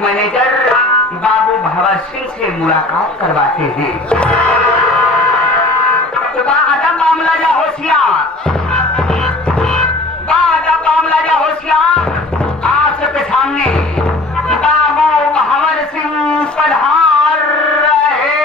Manager बाबू भगत सिंह से मुलाकात करवाते हैं। तो आजा मामला जा होशियार, मामला जा होशियार। आज के सामने बाबू भगत सिंह पधार रहे।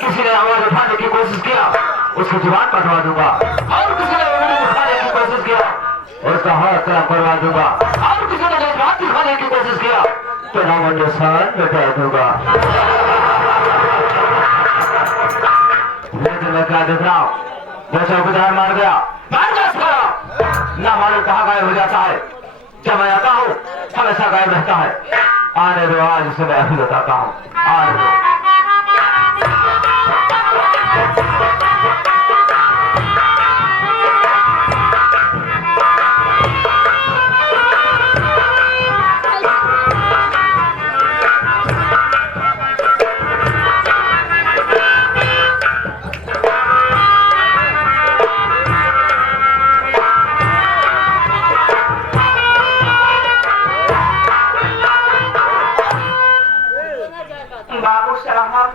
किसी ने आवाज उठाने की कोशिश किया उसकी जुबान कटवा दूंगा, और किसी ने उंगली उठाने की कोशिश किया उसका हाथ कलम करवा दूंगा, और किसी ने हाथ दिखाने की कोशिश किया तो नाम निशान मिटा दूंगा। मैं क्या देख रहा हूँ, जैसे चौकीदार मार गया ना मालूम कहाँ गायब हो जाता है। जब मैं आता हूँ हमेशा गायब रहता है। आने दो, आज से मैं बताता हूँ। आने दो। बाबू साहब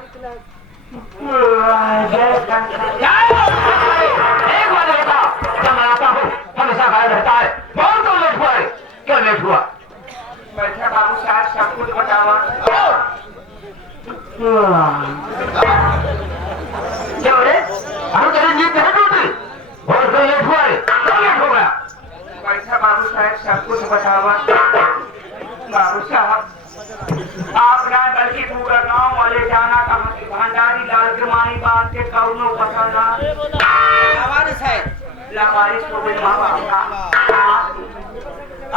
एक बार बेटा, जब मैं आता हूँ हमेशा गायब रहता है। बहुत तो लेट हुआ है, क्यों लेट हुआ? बैठा बाबू साहब, सब कुछ बतावा। क्या बोले? हम तेरी नींद नहीं टूटी, बहुत तो लेट हुआ है, क्यों लेट हो गया? बैठा बाबू साहब, सब कुछ बतावा। बाबू साहब आप ना बल्कि पूरा गांव वाले जाना कहाँ की भंडारी लाल के मानी बात के कौनो पता ना लावारिस है, लावारिस हो गई माँ बाप का।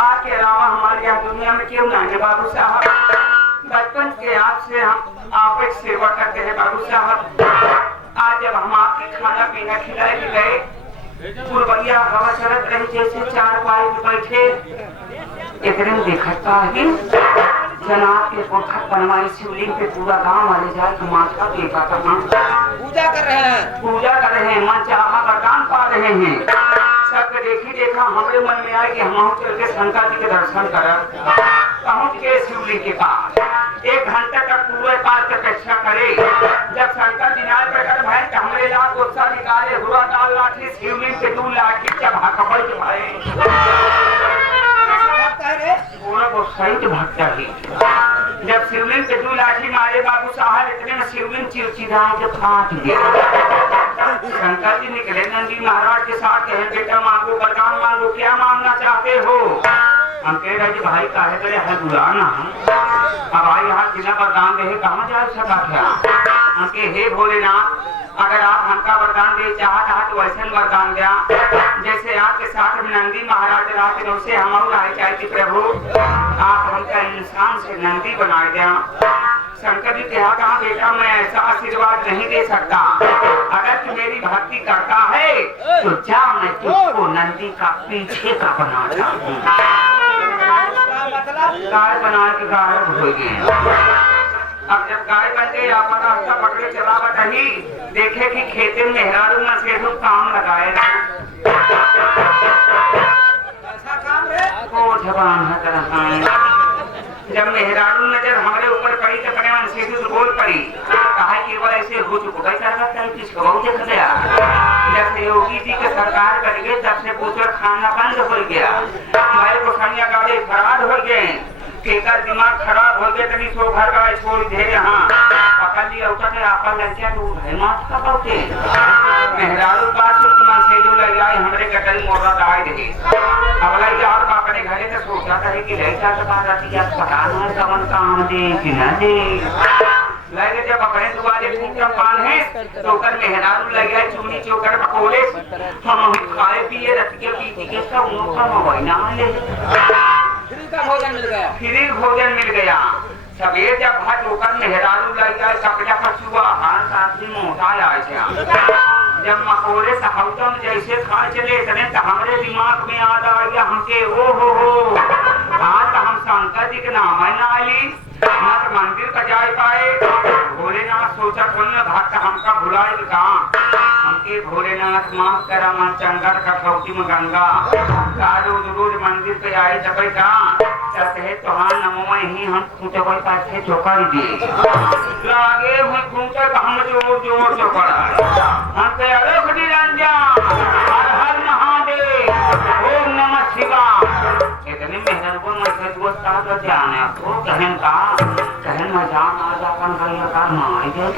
आपके अलावा हमारे यहाँ दुनिया में क्यों ना है बाबू साहब? बचपन के आपसे हम आपकी सेवा करते हैं बाबू साहब। आज जब हम आपके खाना पीना खिलाए गए, पुरवैया हवा चलत रही जैसे चार पाई में बैठे, एक दिन देखता है जनाब के कोठा बनवाई शिवलिंग पे पूरा गांव वाले जाए तो माथा देखा था। पूजा कर रहे हैं, पूजा कर रहे हैं, मन चाहा वरदान पा रहे हैं। सबके देखी देखा हमारे मन में आया कि हम चल के शंकर जी के दर्शन करब। पहुंच के शिवलिंग के पास 1 घंटा तक पूरे पास तपस्या करे। जब शंकर जी नाल प्रकट भय तो हमारे लाख गुस्सा निकाले, हुआ दाल लाठी शिवलिंग के 2 लाठी जब हकबई भाई वो सही भक्ता ही। जब शिवलिंग पे 2 लाठी मारे बाबू साहब, इतने में शिवलिंग चिड़चिड़ाए जब काट गया। शंकर जी निकले नंदी महाराज के साथ, कहे बेटा मांगो वरदान मांगो, क्या मांगना चाहते हो? हम कह रहे कि भाई काहे करे है बुलाना हम, अब भाई यहाँ बिना वरदान दे कहाँ जा सका क्या? हम के हे भोलेनाथ, अगर आप हमका वरदान दे चाहता है तो वैसे वरदान दिया जैसे आपके साथ नंदी महाराज रहते वैसे हम रहे चाहते प्रभु, आप हमका इंसान से नंदी बना दिया। शंकर जी कहा बेटा मैं ऐसा आशीर्वाद नहीं दे सकता, अगर तू मेरी भक्ति करता है तो जा, मैं तुझको नंदी का पीछे का बनाता हूँ। गाय बना के गायब हो गए। अब जब गाय बन गई आप रास्ता पकड़े चला बटही, देखे कि खेते में मेहरारू में से काम लगाए जबान है। जब मेहरारू नजर हमारे ऊपर पड़ी तो अपने मन से बोल पड़ी, कहा कि वो ऐसे हो चुका है किसको बहुत देख गया। जब से योगी जी के सरकार कर गए तब से पूछो खाना बंद हो गया, हमारे गोसाइया गाड़े फरार हो गए, केकर दिमाग खराब हो गए, तभी सो घर का छोड़ दे। यहाँ पकड़ लिया उठा के आपा लड़किया तो माथ का पाते मेहरारू बात मन से जो लग जाए हमारे कटल मोरा दाई दे। अब लग और अपने घरे से सोचा था कि लड़का के पास आती है पता नहीं कौन काम दे कि न दे। लगे जब अपने दुआरे फूका पान है तो कर मेहरारू लग गया चूड़ी चोकर पकोड़े, हम खाए पिए रतिया पीती के सब मुंह का मोबाइल ना ले। का भोजन मिल गया। फ्री भोजन मिल गया। सवेर जब भात होकर मेहरारू लग जाए कपड़ा पछुआ हार साथी मोटा आए जब मकोड़े सहाउतम जैसे खा चले तने तो हमारे दिमाग में याद आ गया हमके ओ हो आज हम शंकर जी के नाम है ना ली ना तो मंदिर का जाए पाए। भोलेनाथ सोचा कोई भक्त हमका भुलाए कहाँ हमके भोलेनाथ माफ करा मन चंगर कठौती में गंगा रोज रोज मंदिर पे आए जब चलते तोहार नमो ही हम खूंटे कोई पास से चौकर दिए लागे हुए खूंटे हम जोर जोर चौकर हम पे अलग निरंजन हर हर महादेव ओम नमः शिवाय इतने मेहनत को मैं दोस्त का ध्यान है वो कहन मजा आ जाकर गया का मार गया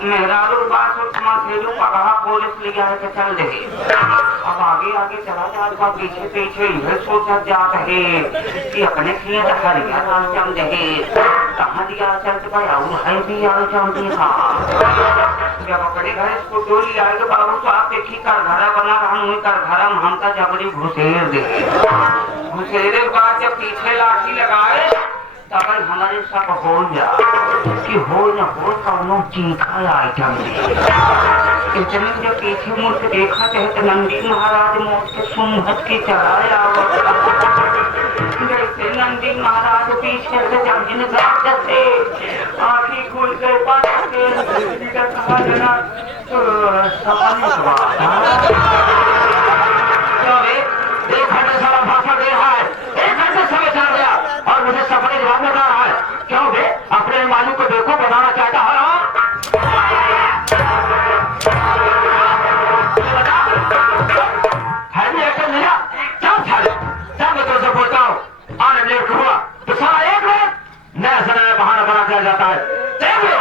मेहरारू बात मंसेरू पकड़ा पुलिस ले गया के चल रहे। अब आगे आगे चला जाता पीछे पीछे यह सोचा जाता है कि अपने किए हरिया चम दे कहाँ दिया चलते भाई और है भी आ चम देखा जब अपने घर इसको डोली आएगा बाबू तो आप देखी कर घरा बना रहा हूँ कर घरा में हमका जबरी घुसेर दे घुसेरे के बाद जब पीछे लाठी लगाए तब हमारे सब हो जा कि हो न हो कौनो चीखा आइटम इतने जब पीछे मुड़ के देखा तो नंदी महाराज मौत के सुनहत के चलाया जैसे नंदी महाराज पीछे से जमीन से आँखें खुल गए कहा जना एक घंटे सारा भाषा दे रहा है एक घंटे समय चल गया और मुझे सपने जवाब में रहा है क्यों बे अपने मालिक को देखो बनाना चाहता है बोलता हूँ आने लेट हुआ तो सारा एक नया से नया बहाना बना दिया जाता है। देख लो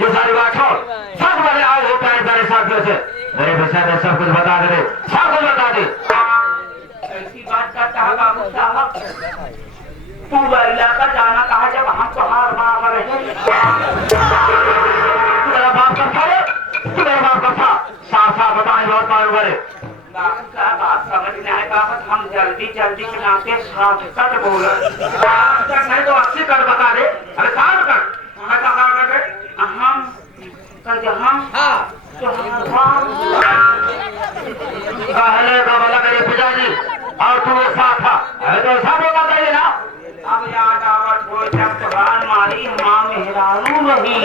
ये सारी बात छोड़ सब बने आए हो प्यारे प्यारे साथियों से मेरे विषय में सब कुछ बता दे सब कुछ बता दे। ऐसी बात करता है बाबू साहब तू इलाका जाना कहा जब हम तुम्हार माँ पर मेरा बाप का था तू मेरा बाप का था साफ साफ बताए बहुत मालूम करे बाबू साहब बात समझ में आए बाबत हम जल्दी जल्दी के नाते साफ कट बोल नहीं तो अच्छी कर बता दे अरे साफ कर मैं कहा कर हम पहले का बोला मेरे पिताजी और तू एक साथ था तो सब बोला चाहिए ना अब याद आवत हो जब भगवान मारी माँ मेहरारू नहीं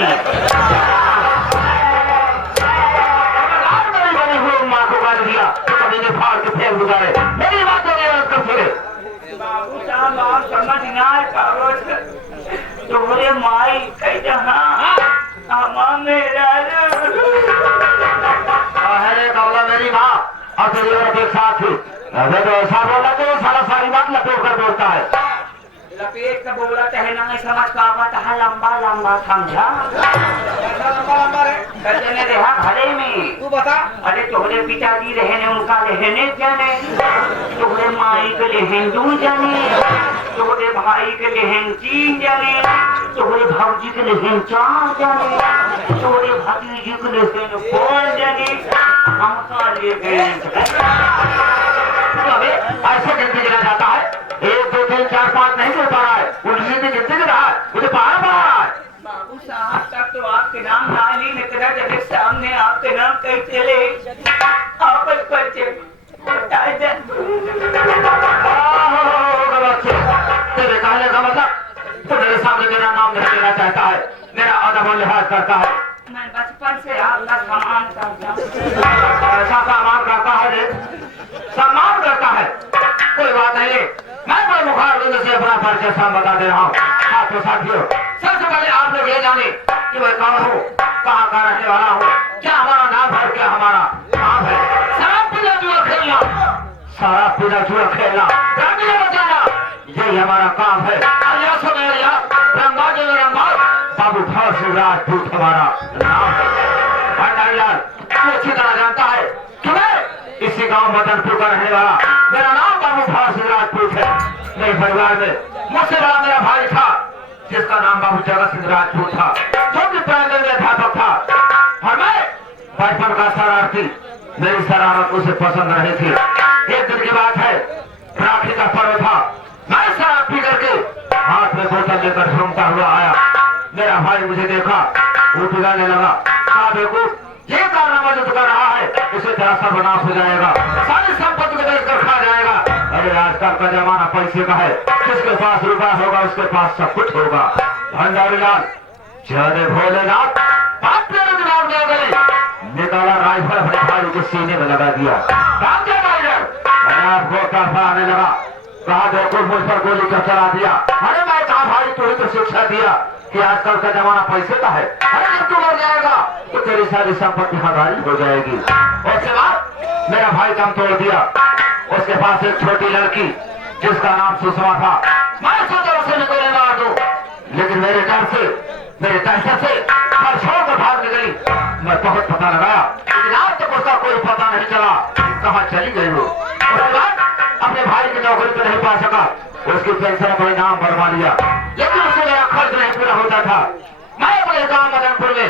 माँ को गाली दिया कभी ने फाड़ के फेंक गुजारे मेरी बात हो गई फिर बाबू साहब आप समझ ना आए तुम्हारे माई कह जहाँ माँ मेहरारू मेरी माँ और तेरी औरत एक साथ थी तो ऐसा बोला तो सारा सारी बात लपेट कर बोलता है लपेट कर बोला चाहे ना समझ पाता है लंबा लंबा समझा रहा घरे में तू बता अरे तुम्हारे पिताजी रहने उनका रहने जाने तुम्हारे माई के लहन दू जाने तुम्हारे भाई के लहन तीन जाने तुम्हारे भाजी के लहन चार जाने तुम्हारे भतीजी के लहन पांच जाने हमका ले गए ऐसे गिनती गिना जाता है 1 2 3 4 5 नहीं बोल पा रहा है उल्टी में गिनती गिन रहा है मुझे पढ़ा पा रहा है बाबू साहब तक तो आपके नाम ना ली निकला जब सामने आपके नाम कई चले आपस पर तेरे कहने का मतलब तो मेरे सामने मेरा नाम नहीं लेना चाहता है मेरा अदब और लिहाज करता है मैं बचपन से आपका सम्मान करता हूँ ऐसा सम्मान करता है सम्मान करता है कोई बात नहीं मैं कोई मुखार से अपना परिचय बता दे रहा हूँ आपको साथियों सबसे पहले आप लोग ये जाने कि मैं कौन हूँ कहाँ का रहने वाला हूँ क्या हमारा नाम है क्या हमारा नाम है शराब पीना जुआ खेलना शराब पीना जुआ खेलना बचाना यही हमारा काम है बाबू भास राजपूत हमारा नाम है तू अच्छी तरह जानता है तुम्हें इसी गांव मदनपुर का रहने वाला मेरा नाम बाबू भास राजपूत है मेरे परिवार में मुझसे बड़ा मेरा भाई था जिसका नाम बाबू जगत सिंह राजपूत था जो कि प्राइमरी में अध्यापक था और मैं बचपन का शरारती मेरी शरारत उसे पसंद रही थी। एक दिन की बात है लेकर घूमता हुआ आया। मेरा भाई मुझे देखा, वो पिघलने लगा। कहा बेवकूफ, ये कारनामा जो कर रहा है उसे तेरा सर्वनाश हो जाएगा, सारी संपत्ति को बेचकर खा जाएगा। अरे आजकल का जमाना पैसे का है, जिसके पास रुपया होगा उसके पास सब कुछ होगा। भंडारी लाल चले भोलेनाथ बात मेरे दिमाग में आ गई। निकाला राइफल अपने भाई के सीने में लगा दिया। आने लगा। कहा देखो मुझ पर गोली का चला दिया। अरे मैं कहा भाई तू ही तो शिक्षा दिया कि आजकल का जमाना पैसे का है। अरे जब तू मर जाएगा तो तेरी सारी संपत्ति हमारी हो जाएगी। उसके बाद मेरा भाई दम तोड़ दिया। उसके पास एक छोटी लड़की जिसका नाम सुषमा था। मैं सोचा उसे भी गोली मार दूं, लेकिन मेरे डर से, मेरे दहशत से घर छोड़कर भाग निकली। मैं बहुत पता लगाया, लेकिन आज तक उसका कोई पता नहीं चला कहाँ चली गई वो। उसके बाद अपने भाई की नौकरी तो नहीं पा सका, उसकी पेंशन अपने नाम बनवा लिया, लेकिन उससे मेरा खर्च नहीं पूरा होता था। मैं अपने गांव मदनपुर में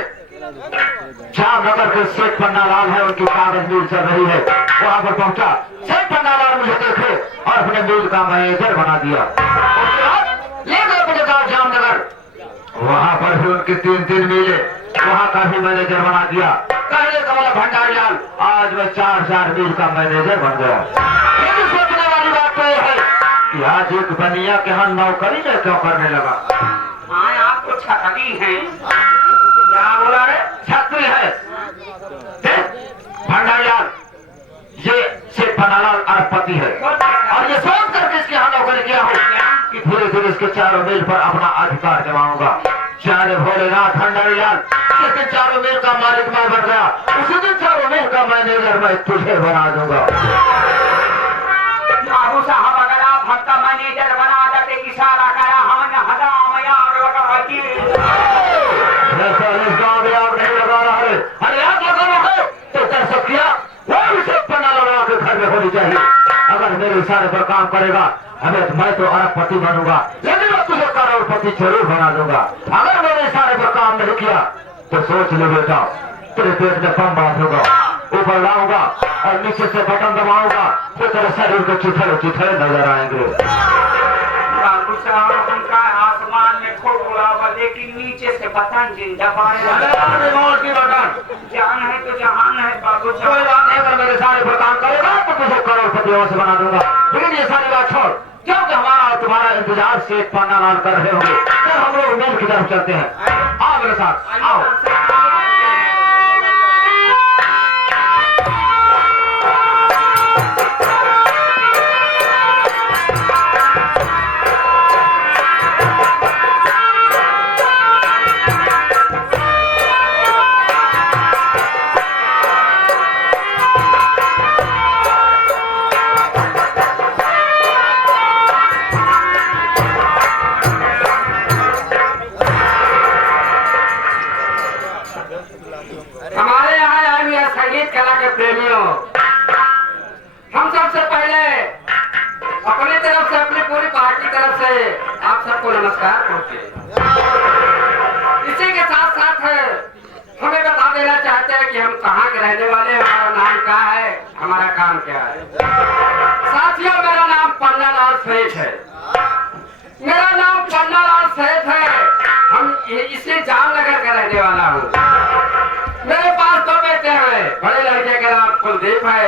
जामनगर के सेठ पन्ना लाल है, उनकी कागज मिल चल रही है, वहां पर पहुंचा। सेठ पन्ना लाल मुझे देखे और अपने मिल का मैनेजर बना दिया। उसके बाद ले गए मुझे गांव जामनगर, वहां पर भी उनकी 3-3 मिले, वहां का भी मैनेजर बना दिया। कहने का मतलब भंडारी लाल आज मैं 4-4 मिल का मैनेजर बन गया। लेकिन सोचने वाली बात तो यह है कि आज एक बनिया के यहाँ नौकरी में क्यों करने लगा। हाँ आप तो छतरी हैं। क्या बोला रे? छतरी है। भंडारी लाल ये सेठ पन्नालाल अरबपति है, और ये सोच करके इसके यहाँ नौकरी किया हो कि धीरे धीरे इसके चारों मिल पर अपना अधिकार जमाऊंगा। चारे भोलेनाथ भंडारी लाल, जिस दिन चारों मिल का मालिक मैं बन गया, उसी दिन चारों मिल का मैनेजर मैं तुझे बना दूंगा। बाबू साहब अगर आप हमका मैनेजर बना देते, इशारा करा हमने हदा मया गाँव में आग नहीं लगा रहा है। अरे आग लगाना है तो कैसे किया वही से पन्ना लगा के घर में होनी चाहिए। अगर मेरे इशारे पर काम करेगा हमें मैं तो अरबपति बनूंगा, लेकिन मैं तुझे करोड़पति जरूर बना दूंगा। अगर मेरे इशारे पर काम नहीं किया तो सोच ले बेटा, तेरे पेट में बम बांधूंगा, ऊपर लाऊंगा और नीचे से बटन दबाऊंगा तो तेरे शरीर के चिथड़े चिथड़े नजर आएंगे। बाबू साहब हमका आसमान में खूब उड़ावा, लेकिन नीचे से बटन जिंदा रिमोट की बटन जान है तो जहान है। बाबू कोई साहब बात नहीं, अगर मेरे इशारे पर काम करेगा तो तुझे करोड़पति से बना दूंगा। लेकिन ये सारी बात छोड़, क्योंकि हमारा और तुम्हारा इंतजार सेठ पन्ना लाल कर रहे होंगे, तो हम लोग मिल की तरफ चलते हैं। आओ मेरे साथ आओ। हमारे यहाँ आए हुए संगीत कला के प्रेमियों, हम सबसे पहले अपनी तरफ से, अपनी पूरी पार्टी की तरफ से आप सबको नमस्कार करते हैं। इसी के साथ साथ हमें बता देना चाहते हैं कि हम कहाँ के रहने वाले हैं, हमारा नाम क्या है, हमारा काम क्या है। साथियों मेरा नाम पन्नालाल सेठ है। मेरा नाम पन्नालाल सेठ है। हम इसी जामनगर का रहने वाला हूँ। मेरे पास 2 बेटे हैं। बड़े लड़के का नाम कुलदीप है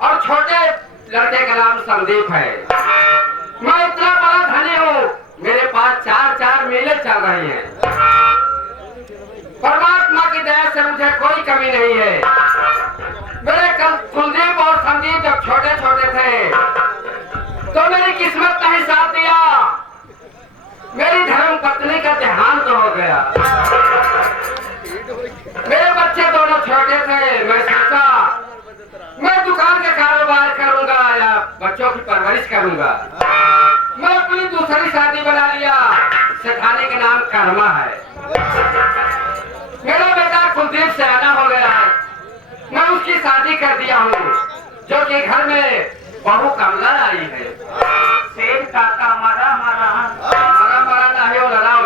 और छोटे लड़के का नाम संदीप है। मैं इतना बड़ा धनी हूँ, मेरे पास 4-4 मिलें चल रही हैं। परमात्मा की दया से मुझे कोई कमी नहीं है। मेरे कुलदीप और संदीप जब छोटे छोटे थे तो मेरी किस्मत ने ही साथ दिया। मेरी धर्म पत्नी का देहांत हो गया। मेरे बच्चे दोनों छोटे थे। मैं सोचा मैं दुकान का कारोबार करूंगा या बच्चों की परवरिश करूंगा। मैं अपनी दूसरी शादी बना लिया, सेठानी का नाम कर्मा है। मेरा बेटा कुलदीप सयाना हो गया है, मैं उसकी शादी कर दिया हूँ, जो कि घर में बहू कमला आई है। सेठ काका मरा मरा मरा मरा नहीं हो राम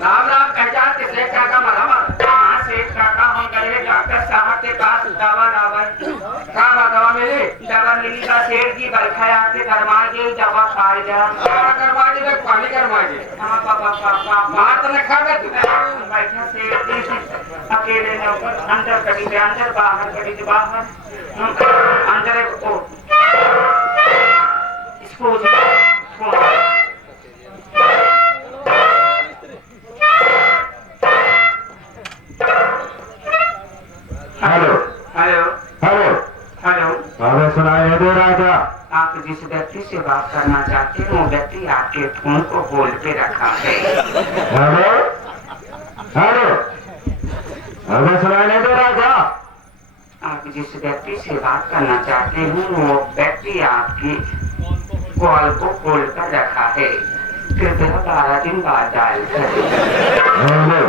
राम राम कह जाते सेठ काका मरा मरा। हाँ सेठ काका हम गए डॉक्टर साहब के पास दवा लावे। क्या दवा मिली? दवा मिली का सेठ जी बैठा है आपके करवा दे दवा खाए जा करवा दे पानी करवा दे हाँ पापा मार तो नहीं खावे तू बैठा सेठ जी अकेले नौकर अंदर कड़ी से अंदर बाहर कड़ी से बाहर अंदर ओ इसको हेलो हेलो हेलो हेलो अबे सुनाई दे रहा था। आप जिस व्यक्ति से बात करना चाहते हैं वो व्यक्ति आपके फोन को होल्ड पे रखा है। हेलो हेलो अबे सुनाई नहीं दे रहा था। आप जिस व्यक्ति से बात करना चाहते हैं वो व्यक्ति आपकी कॉल को होल्ड पर रखा है। कृपया 12 दिन बाद डायल करें। हेलो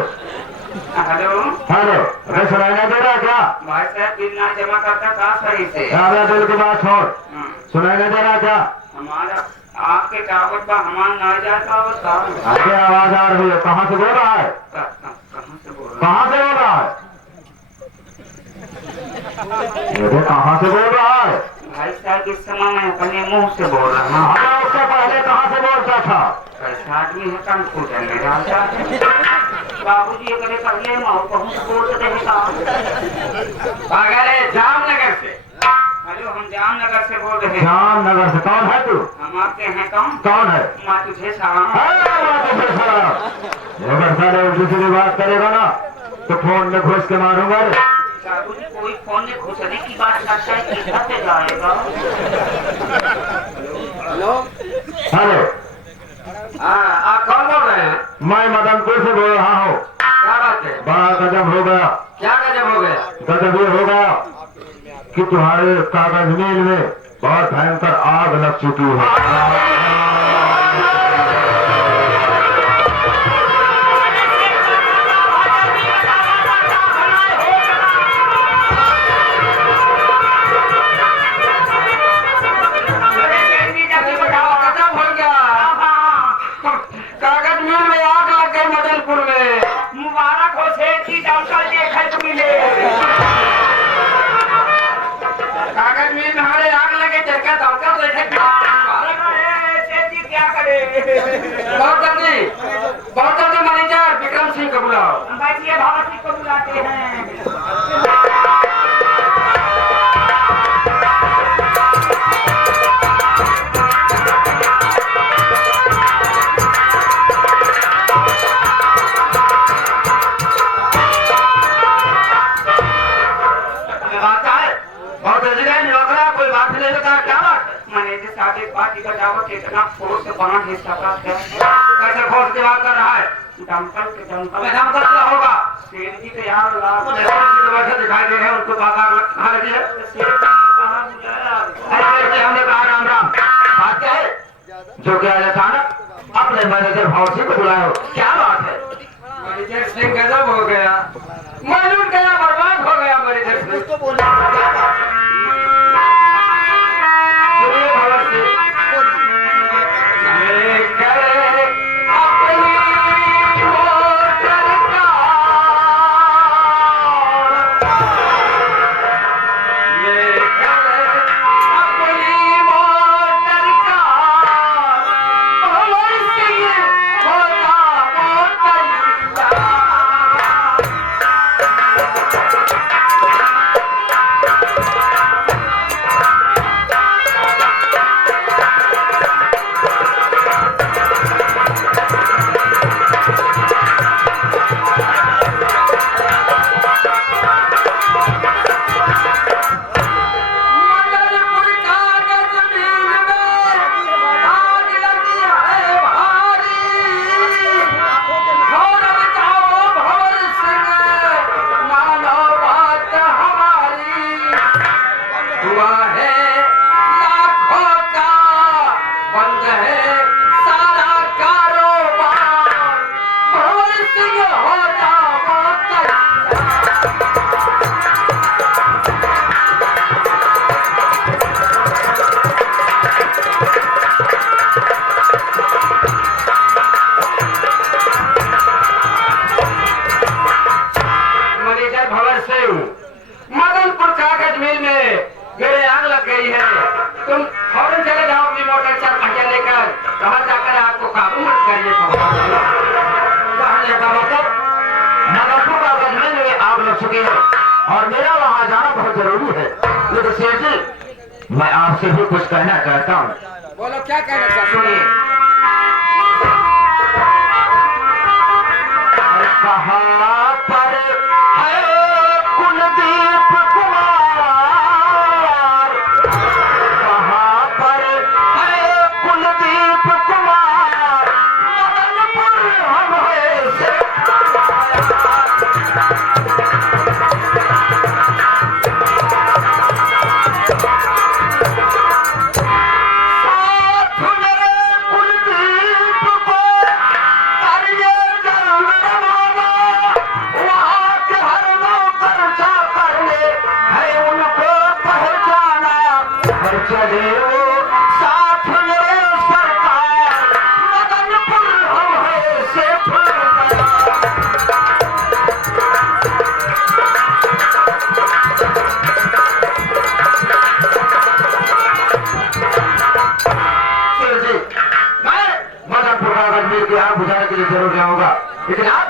हेलो हेलो अबे सुनाई नहीं दे रहा क्या। भाई साहब बिल ना जमा करता था सही से। अबे दिल की बात छोड़, सुनाई नहीं दे रहा क्या। हमारा आपके टावर पर हमारा ना जाता होता। आगे आवाज आ रही है, कहाँ से बोल रहा है। कहाँ से बोल रहा कहाँ से बोल रहा है। ये कहाँ से बोल रहा है। भाई साहब इस समय मैं अपने मुंह से बोल रहा हूँ। अबे उससे पहले कहाँ से बोलता था। ऐसा आदमी है कंप्यूटर में डालता है। बाबूजी अगर पहले माँ कहूँ तो बोल रहेगा। अगर जामनगर से हेलो हम जामनगर से बोल रहे हैं। जामनगर से। कौन है तू। हम आपके हैं कौन। कौन है। माँ तुझे सलाम। अगर साले उल्टी सीधी बात करेगा ना तो फोन में घुस के मारूंगा। बाबूजी कोई फोन में घुसने की बात करता है किधर से जाएगा। हेलो आप कौन बोल रहे हैं। मैं मदनपुर से बोल रहा हूँ। क्या बात है। बड़ा गजब हो गया। क्या गजब हो गया। गजब ये हो गया कि तुम्हारे कागज मिल में बहुत भयंकर आग लग चुकी है। कागज मिल में आग लग गई मदनपुर में। मुबारक हो सेठ जी डॉक्टर देखे तो मिले। कागज मिल में हमारे आग लगे चरका डॉक्टर देखे। सेठ जी क्या करे। बहुत जल्दी मैनेजर विक्रम सिंह को बुलाओ। बैठिए भगत सिंह को बुलाते हैं। कोई बात नहीं बता क्या बात है। मैनेजर साहब एक बात ही बताओ कि इतना फोर्स से बना हिस्सा का है। कैसे फोर्स की बात कर रहा है। दमकल के दमकल हमें नाम क्या होगा। सेठ जी तो यार लाभ वैसे दिखाई दे रहे हैं उनको बाजार कहाँ लगी है। सेठ जी कहाँ बुलाया। ऐसे हमने कहा राम राम। बात क्या है। जो क्या है अचानक अपने मैनेजर भाव सिंह को बुलाओ। क्या बात है। मैनेजर सिंह गजब हो गया। मैं लूट गया बर्बाद हो गया मैनेजर सिंह। उसको बोलना क्या बात है। सुनिए भगत सिंह। लेकर अपनी मोटर का लेकर अपनी मोटर का भगत सिंह होता मोटर और मेरा वहां जाना बहुत जरूरी है। लेकिन सेठ जी, मैं आपसे भी कुछ कहना चाहता हूँ। बोलो, क्या कहना चाहते हो? सुनिए, कहाँ पर है कुलदीप कुमार, कहाँ पर है कुलदीप कुमार, मदनपुर हम है से बुझाने के लिए जरूर जाऊंगा। लेकिन आप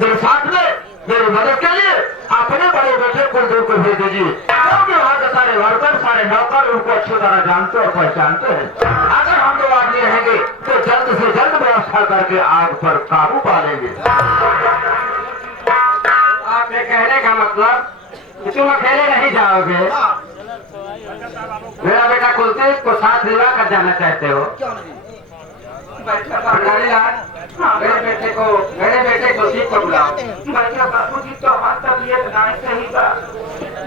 मेरे साथ में मेरी मदद के लिए अपने बड़े बेटे कुलदीप को भेज दीजिए, क्योंकि वहाँ के सारे वर्कर, सारे नौकर उनको अच्छी तरह जानते और पहचानते हैं। अगर हम दो आदमी रहेंगे तो जल्द से जल्द व्यवस्था करके आग पर काबू पा लेंगे। आपके कहने का मतलब तुम अकेले नहीं जाओगे, मेरा बेटा कुलदीप को साथ लिवा कर जाना चाहते हो? मेरे बेटे कुलदीप को बुलाओ। बच्चा बाबूजी तो हमारी तबीयत नहीं सही बा,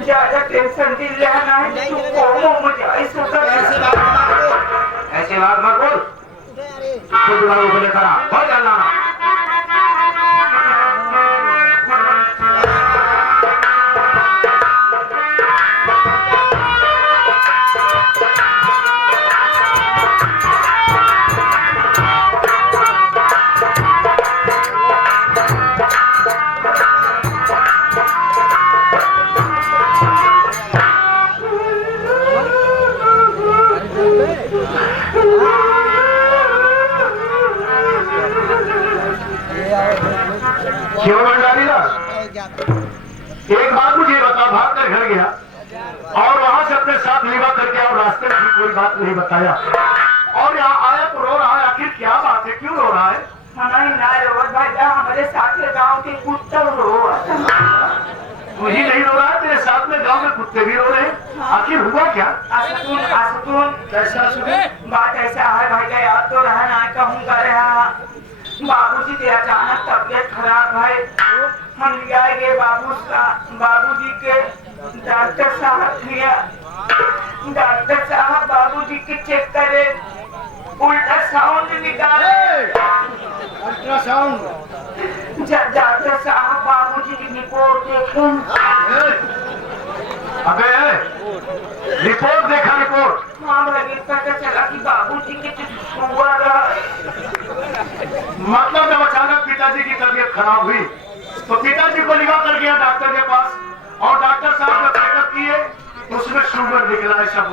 ज्यादा टेंशन दिल रहना है तो कौनो मुझे ऐसा ऐसी बात मत बोल, खुद लोगों को लेकर आ, हो जाना। क्यों भंडारी लाल, एक बात मुझे बता, भाग कर घर गया और वहां से अपने साथ लिवा करके और रास्ते में भी कोई बात नहीं बताया और यहाँ आया तो रो रहा है। आखिर क्या बात है, क्यों रो रहा है? हमारी ना रोड भाई हमारे साथ के गाँव के कुत्ता रो, मुझे नहीं रो रहा है, तेरे साथ में गांव में कुत्ते भी रो रहे हैं। आखिर हुआ क्या? असुन कैसा सुने? बात ऐसा है भाई, याद तो रहा ना कहूँगा रहा, बाबूजी के अचानक तबियत खराब है, हम ले गए बाबूजी के डॉक्टर साहब किया, डॉक्टर साहब बाबूजी के चेक करे, अल्ट्रासाउंड निकाले, अल्ट्रासाउंड डॉक्टर साहब बाबूजी की रिपोर्ट देखें। अबे रिपोर्ट देखा, रिपोर्ट? हाँ भाई, पता चला कि बाबूजी के शुगर, मतलब जब अचानक पिताजी की तबीयत खराब हुई तो पिताजी को लिवा कर गया डॉक्टर के पास और डॉक्टर साहब ने चेकअप किए, उसमें शुगर निकला है। सब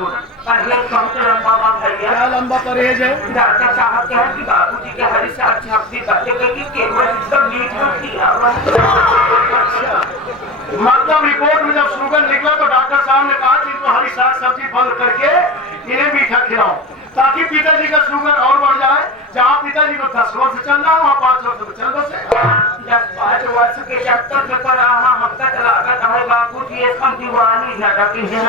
परहेज बहुत लंबा बात है, क्या लंबा परहेज है? डॉक्टर साहब कहे कि बाबूजी के हरी साग सब्जी बचे कि केवल इसका मीठा खिया हुआ। मतलब रिपोर्ट में जब शुगर निकला तो डॉक्टर साहब ने कहा कि इनको हरी साग सब्जी बंद करके इन्हें मीठा खिलाओ ताकि पिताजी का शुगर और बढ़ जाए। जहाँ पिताजी को 10 वर्ष से चल रहा है वहाँ 5 वर्ष से चल रहा है। 5 वर्ष के चक्कर में पर हम तक लागत है बाबूजी, एक हम दीवानी न रखी है।